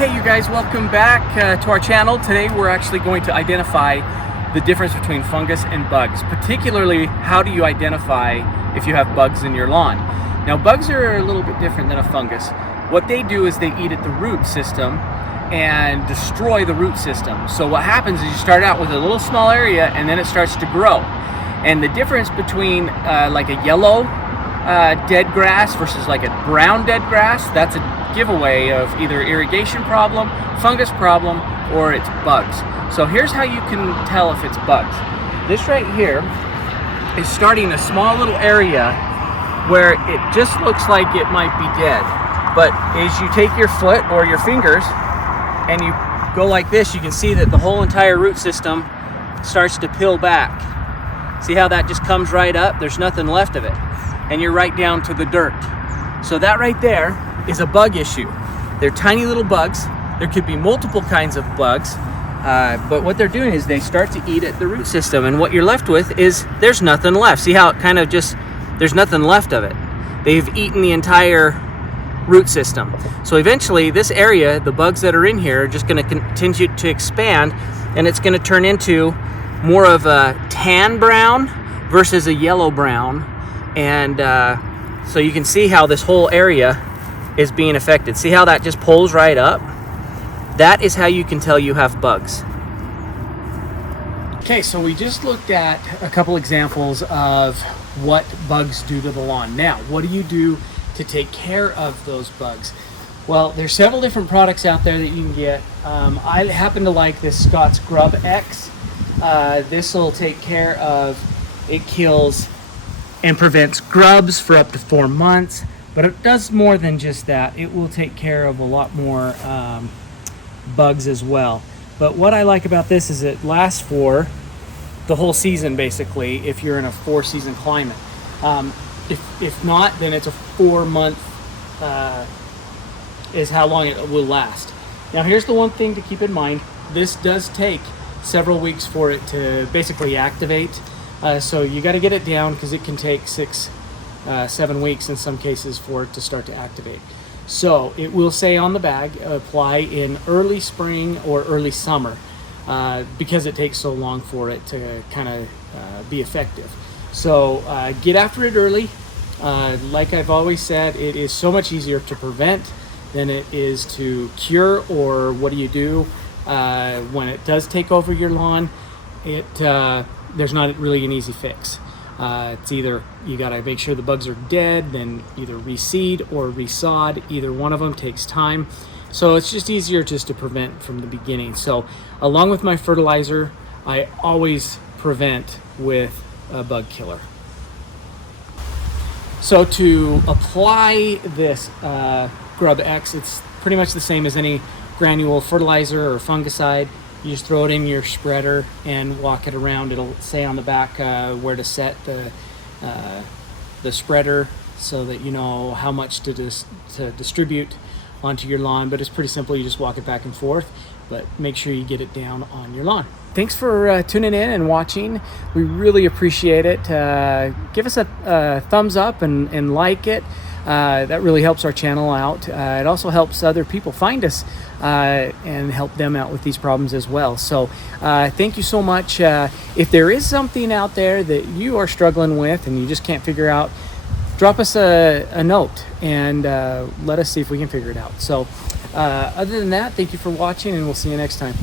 Okay, you guys, welcome back to our channel. Today we're actually going to identify the difference between fungus and bugs. Particularly, how do you identify if you have bugs in your lawn? Now, bugs are a little bit different than a fungus. What they do is they eat at the root system and destroy the root system. So what happens is you start out with a little small area and then it starts to grow. And the difference between like a yellow dead grass versus like a brown dead grass, that's a giveaway of either irrigation problem, fungus problem, or it's bugs. So here's how you can tell if it's bugs. This right here is starting a small little area where it just looks like it might be dead. But as you take your foot or your fingers and you go like this, you can see that the whole entire root system starts to peel back. See how that just comes right up? There's nothing left of it. And you're right down to the dirt. So that right there is a bug issue. They're tiny little bugs. There could be multiple kinds of bugs, but what they're doing is they start to eat at the root system, and what you're left with is there's nothing left. See how it kind of just, there's nothing left of it. They've eaten the entire root system. So eventually this area, the bugs that are in here, are just going to continue to expand, and it's going to turn into more of a tan brown versus a yellow brown. And so you can see how this whole area is being affected. See how that just pulls right up? That is how you can tell you have bugs. Okay, so we just looked at a couple examples of what bugs do to the lawn. Now, what do you do to take care of those bugs? Well, there's several different products out there that you can get. I happen to like this Scott's GrubEx. This will take care of, it kills and prevents grubs for up to 4 months, but it does more than just that. It will take care of a lot more bugs as well. But what I like about this is it lasts for the whole season, basically, if you're in a 4-season climate. If not, then it's a 4-month is how long it will last. Now, here's the one thing to keep in mind. This does take several weeks for it to basically activate. So you got to get it down because it can take 6-7 weeks in some cases for it to start to activate. So it will say on the bag, apply in early spring or early summer because it takes so long for it to kind of be effective. So get after it early. Like I've always said, it is so much easier to prevent than it is to cure. Or what do you do when it does take over your lawn? There's not really an easy fix. It's either you got to make sure the bugs are dead, then either reseed or resod. Either one of them takes time. So it's just easier just to prevent from the beginning. So along with my fertilizer, I always prevent with a bug killer. So to apply this GrubEx, it's pretty much the same as any granule fertilizer or fungicide. You just throw it in your spreader and walk it around. It'll say on the back where to set the spreader so that you know how much to distribute onto your lawn. But it's pretty simple. You just walk it back and forth, but make sure you get it down on your lawn. Thanks for tuning in and watching. We really appreciate it. Give us a thumbs up and like it. That really helps our channel out. It also helps other people find us and help them out with these problems as well. So thank you so much. If there is something out there that you are struggling with and you just can't figure out, drop us a note and let us see if we can figure it out. So other than that, thank you for watching, and we'll see you next time.